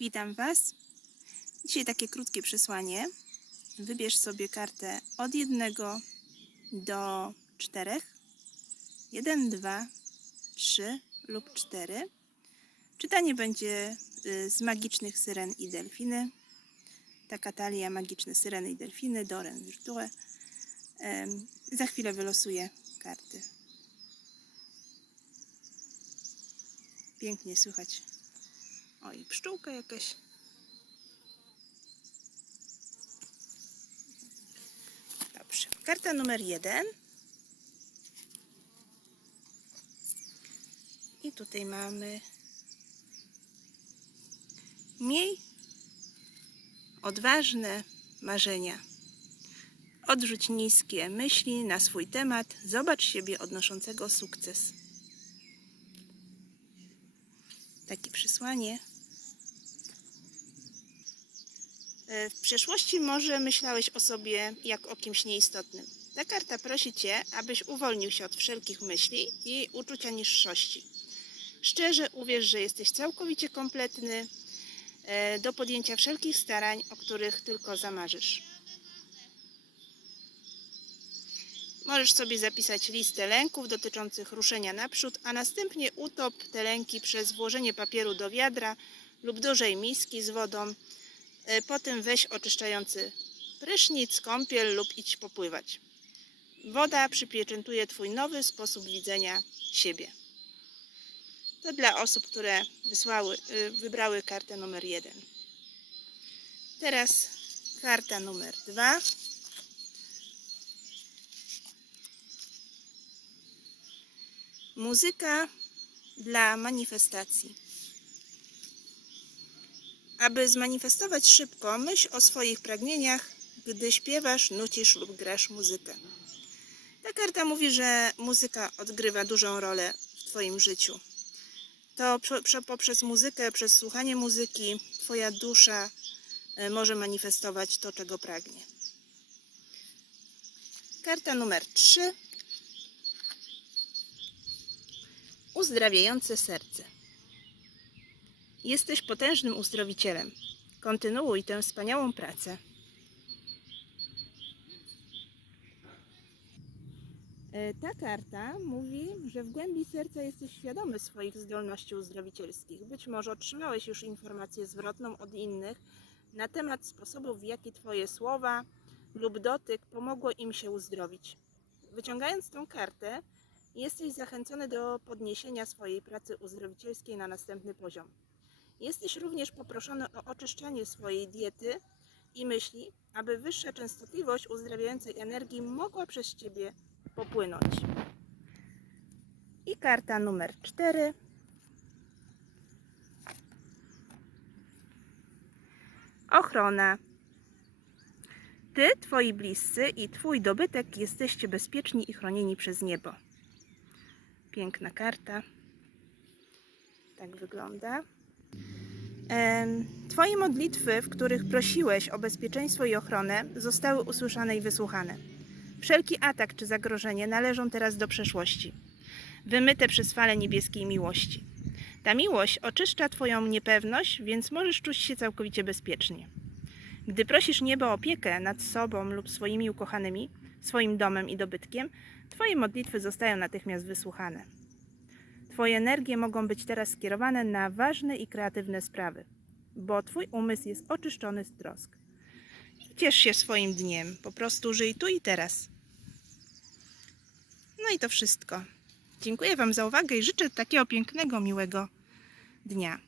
Witam Was. Dzisiaj takie krótkie przesłanie. Wybierz sobie kartę od jednego do czterech. Jeden, dwa, trzy lub cztery. Czytanie będzie y, z magicznych syren i delfiny. Taka talia magiczne syreny i delfiny, Doren Virtue. Za chwilę wylosuję karty. Pięknie słychać. Oj, pszczółka jakaś. Dobrze. Karta numer jeden. I tutaj mamy. Miej odważne marzenia. Odrzuć niskie myśli na swój temat. Zobacz siebie odnoszącego sukces. Takie przesłanie. W przeszłości może myślałeś o sobie jak o kimś nieistotnym. Ta karta prosi Cię, abyś uwolnił się od wszelkich myśli i uczucia niższości. Szczerze uwierz, że jesteś całkowicie kompletny e, do podjęcia wszelkich starań, o których tylko zamarzysz. Możesz sobie zapisać listę lęków dotyczących ruszenia naprzód, a następnie utop te lęki przez włożenie papieru do wiadra lub dużej miski z wodą. E, Potem weź oczyszczający prysznic, kąpiel lub idź popływać. Woda przypieczętuje Twój nowy sposób widzenia siebie. To dla osób, które wysłały, y, wybrały kartę numer jeden. Teraz karta numer dwa. Muzyka dla manifestacji. Aby zmanifestować szybko, myśl o swoich pragnieniach, gdy śpiewasz, nucisz lub grasz muzykę. Ta karta mówi, że muzyka odgrywa dużą rolę w Twoim życiu. To prze- prze- poprzez muzykę, przez słuchanie muzyki, Twoja dusza e, może manifestować to, czego pragnie. Karta numer 3. Uzdrawiające serce. Jesteś potężnym uzdrowicielem. Kontynuuj tę wspaniałą pracę. E, Ta karta mówi, że w głębi serca jesteś świadomy swoich zdolności uzdrowicielskich. Być może otrzymałeś już informację zwrotną od innych na temat sposobów, w jaki Twoje słowa lub dotyk pomogło im się uzdrowić. Wyciągając tą kartę, jesteś zachęcony do podniesienia swojej pracy uzdrowicielskiej na następny poziom. Jesteś również poproszony o oczyszczanie swojej diety i myśli, aby wyższa częstotliwość uzdrawiającej energii mogła przez Ciebie popłynąć. I karta numer 4. Ochrona. Ty, Twoi bliscy i Twój dobytek jesteście bezpieczni i chronieni przez niebo. Piękna karta. Tak wygląda. Twoje modlitwy, w których prosiłeś o bezpieczeństwo i ochronę, zostały usłyszane i wysłuchane. Wszelki atak czy zagrożenie należą teraz do przeszłości, wymyte przez fale niebieskiej miłości. Ta miłość oczyszcza Twoją niepewność, więc możesz czuć się całkowicie bezpiecznie. Gdy prosisz niebo o opiekę nad sobą lub swoimi ukochanymi, swoim domem i dobytkiem, Twoje modlitwy zostają natychmiast wysłuchane. Twoje energie mogą być teraz skierowane na ważne i kreatywne sprawy, bo Twój umysł jest oczyszczony z trosk. I ciesz się swoim dniem, po prostu żyj tu i teraz. No i to wszystko. Dziękuję Wam za uwagę i życzę takiego pięknego, miłego dnia.